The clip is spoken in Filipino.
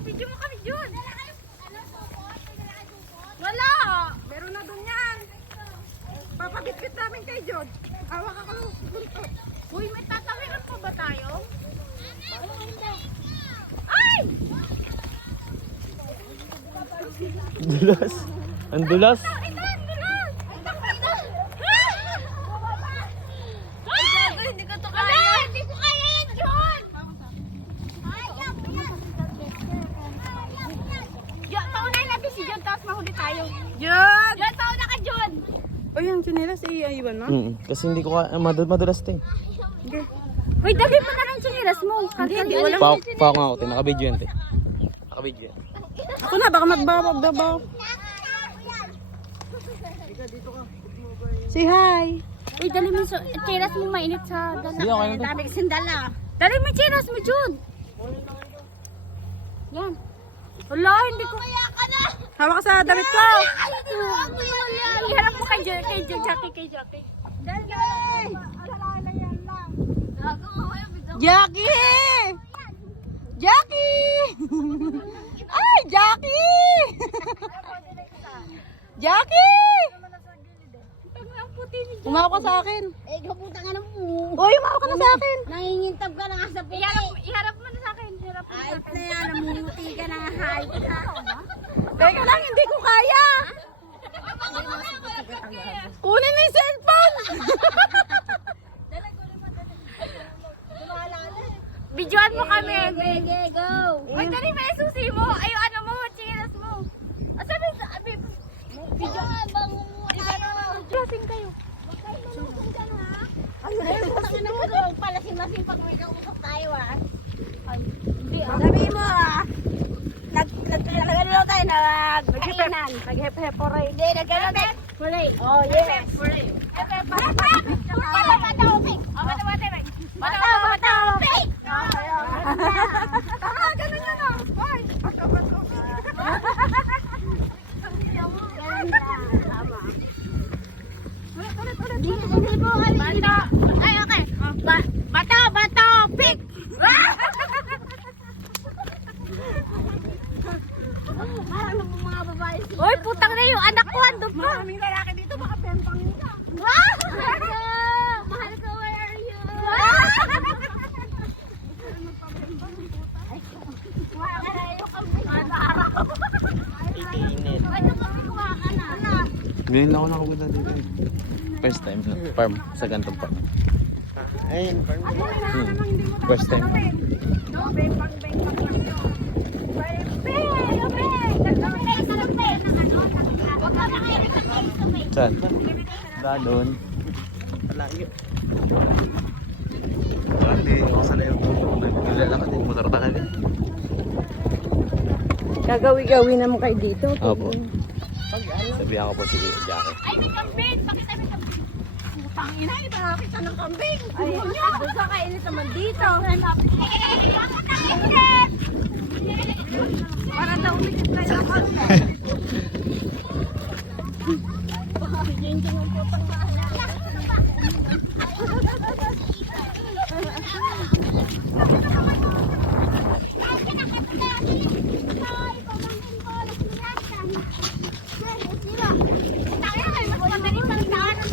video mo kami dyan. Wala. Meron na dun yan. Papabitbit namin kay Jod. Hawak ako ng buntot. Uy, may tatawiran pa ba tayo? Ay! Dulas. Ang dulas. Ito, ang dulas. Hindi ko to kaya. Hindi ko kaya yan, John. John, paunahin natin si John, tapos mahuli tayo. John! John, pauna ka, John. O yung chinelas, iiwan mo? Kasi hindi ko madulas ito eh. Uy, dali mo na lang chinelas mo. Hindi, wala mo. Pao nga ako, te. Nakabidyo yan, te. Nakabidyo yan. Ako na, baka magbabaw. Say hi. Uy, dali mo chinelas mo mainit sa dala. Hindi, okay na to. Dami kasing dala. Dali mo chinelas mo, John. Yan. Wala, hindi ko. Kaya ka na. Hawak ka sa damit ko. Iharap mo kay Jackie. Dali. Jackie! Jackie! Ay, Jackie! Jackie! Umawak ka sa akin. Eh, kaputa ka na mo. Uy, umawak ka na sa akin. Nangingintab ka na nga sa puti. Iharap mo na sa akin. Ayos na yan, namumuti ka na nga. Hayop ka. Teka lang, hindi ko kaya. Kunin mo yung cellphone. Videoan mo kami. Go. Uy, dali may susi mo. Ay, ano mo, chinelas mo. Sabi, videoan bang mo. Dressing kayo. Ayun na yung susi mo. Palasin-lasin pag may kausap tayo ah. Sabi mo nagkagano tayo, nag-kainan. Nag-hep-hepo rin. Hindi, nagkano tayo. Pulay. Oh, yes. Pulay. Matawapik! Tama, ganun yun ah. Hoy, pagkabato. Hindi po kami. Bato. Ay, okay. Bato, pick! Parang mga babae siya. Uy, putang na yung anak ko. Andun pa. Maraming lalaki dito, baka pempang nila. Mahal ko, where are you? Iinit. Ano kami kuha ka na? Ngayon lang ako nakapunta dito eh. First time na farm sa ganitong farm. Ayun, farm. First time. Saan? Doon. Malayo. Hindi ako sa layo. Naglalakad din. Motor takal eh. Gagawi-gawi na mo kayo dito. Opo. Sabihan ko po si Jackie. Ay, may kambing! Pakita may kambing! Putang ina, iba nakakita ng kambing. Ay, doon ka kainis naman dito. Para daw umikit na yung konti. Yan ang putang